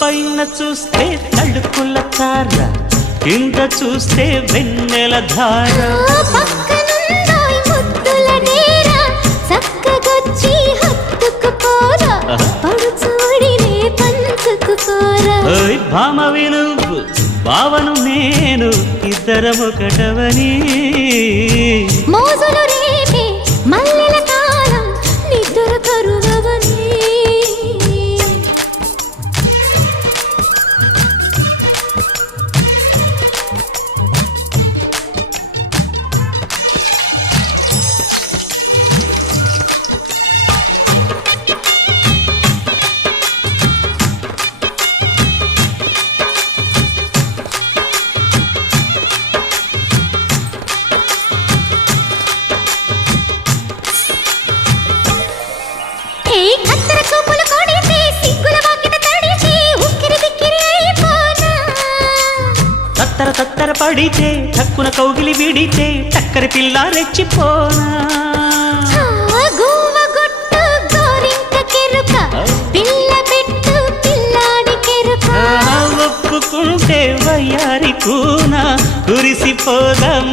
పైన చూస్తే తడుకుల తార, కింద చూస్తే వెన్నెల ధార. పక్కనుందోయ్ ముద్దుల డేరా, చక్కగొచ్చి హత్తుకుపోరా, పడుచూడినే పంచుకుపోరా. ఓయ్ భామ వినువు, భావను నేను, ఇద్దరమొకటవని. మోజులు రేపే మల్లెల కాలం, నిద్ర కరువవని. కత్తెర చూపులు కొడితే సిగ్గుల వాకిట తడిచి ఉక్కిరి బిక్కిరి అయిపోనా. తత్తర తత్తర పడితే తక్కున కౌగిలి విడితే టక్కరి పిల్ల రెచ్చిపోనా. గువ్వ గుట్టు గోరింక కెరుక, పిల్ల పెట్టు పిల్లాడి కెరుక. ఒప్పుకుంటే వయ్యారి కూన కురిసిపోదాం.